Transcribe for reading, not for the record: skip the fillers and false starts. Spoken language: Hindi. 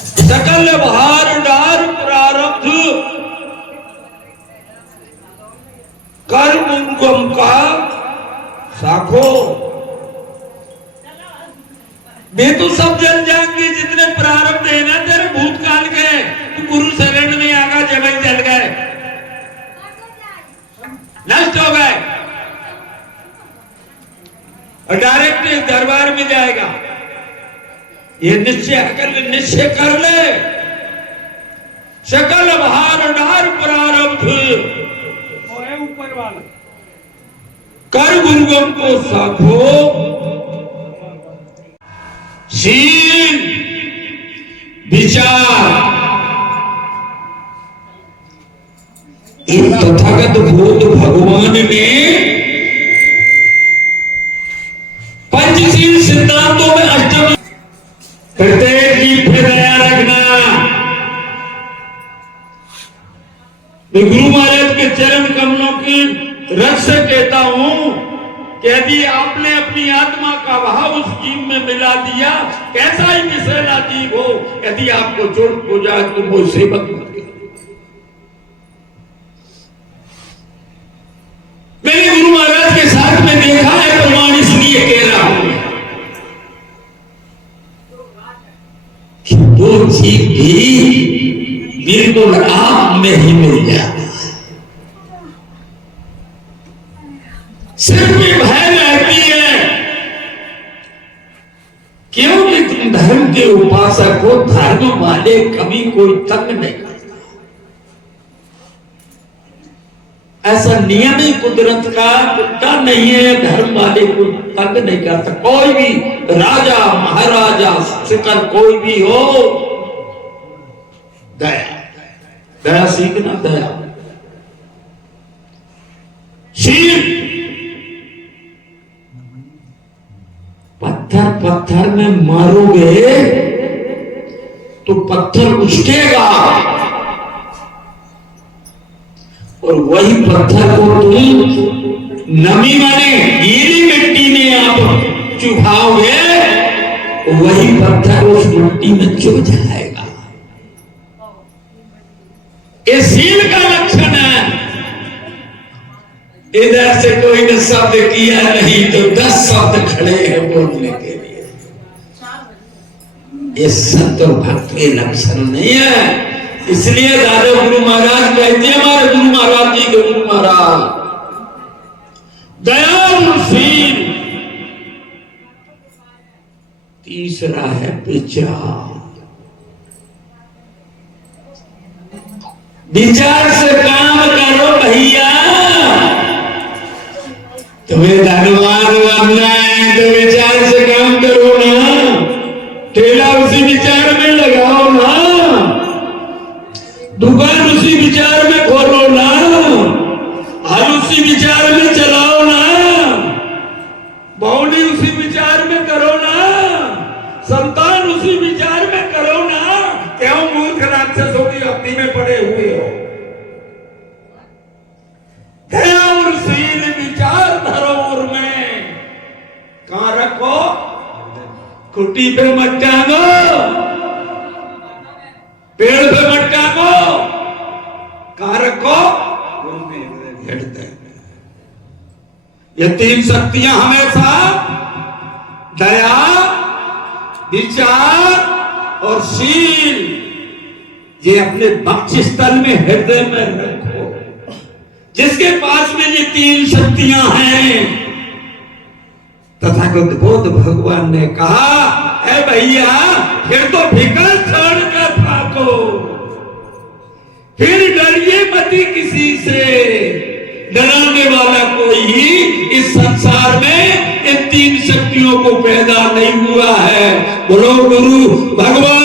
सकल भार डार प्रारब्ध कर्म उगम का साखो। वे तो सब जल जाएंगे जितने प्रारब्ध है ना तेरे भूतकाल के, तो गुरु शरण में आगा जगह जल गए, नष्ट हो गए और डायरेक्ट दरबार में जाएगा। ये निश्चय कर ले। सकल भार डार प्रारब्ध ऊपर वाला कर गुरुगम को साखो। शील विचार इन तथागत बोध भगवान ने पंचशील सिद्धांतों में अष्टम प्रत्येक जीव पे दया रखना। मैं गुरु महाराज के चरण कमलों की रस से कहता हूं कि यदि आपने अपनी आत्मा का भाव उस जीव में मिला दिया, कैसा ही मिसेला जीव हो, यदि आपको चोट हो जाए तो वो सेवक मत करो। मैंने गुरु महाराज के साथ में देखा है, प्रमाण इसलिए कह रहा हूं कि वो जीव भी बिल्कुल आप में ही मिल जाता है। सिर्फ भय रहती है क्योंकि तुम धर्म के उपासक हो, धर्म वाले कभी कोई तंग नहीं करता। ऐसा नियम ही कुदरत का कुत्ता नहीं है, धर्म वाले को तंग नहीं करता। कोई भी राजा महाराजा शिखर कोई भी हो, दया दया सीखना। दया शील पत्थर पत्थर में मारोगे तो पत्थर उछलेगा और वही पत्थर को तुम नमी माने गीली मिट्टी में आप चुभाओगे, वही पत्थर उस मिट्टी में चुभ जाएगा। ये शील का लक्षण है। इधर से कोई ने शब्द किया नहीं तो 10 शब्द खड़े हैं बोलने के लिए। ये संत और भक्त के लक्षण नहीं है। इसलिए दादा गुरु महाराज कहते हैं, हमारे गुरु महाराज जी के गुरु महाराज, दया और शील। तीसरा है विचार। विचार से काम करो भैया। तुम्हें धनवान बनना है तो विचार से काम करो ना, ठेला उसी विचार में लगाओ ना, दुकान उसी विचार में खोलो ना, हल उसी विचार में चलाओ ना, बाउंड्री उसी विचार में करो ना, संतान उसी विचार में करो ना। क्यों मूर्ख राक्षसों की अग्नि में पड़े हुए हो? दया और शील विचार धरोहर में कहां रखो? कुटी पे मत टांगो, पेड़ पे मत टांगो, कहां रखो? हृदय में। ये 3 शक्तियां हमेशा दया, विचार और शील, ये अपने वक्षस्थल में हृदय में रखो। जिसके पास में ये 3 शक्तियां हैं, तथागत बोध भगवान ने कहा, है भैया फिर तो फिकर छोड़ कर भागो, फिर डरिए मती किसी से। डराने वाला कोई ही इस संसार में इन 3 शक्तियों को पैदा नहीं हुआ है। बोलो गुरु भगवान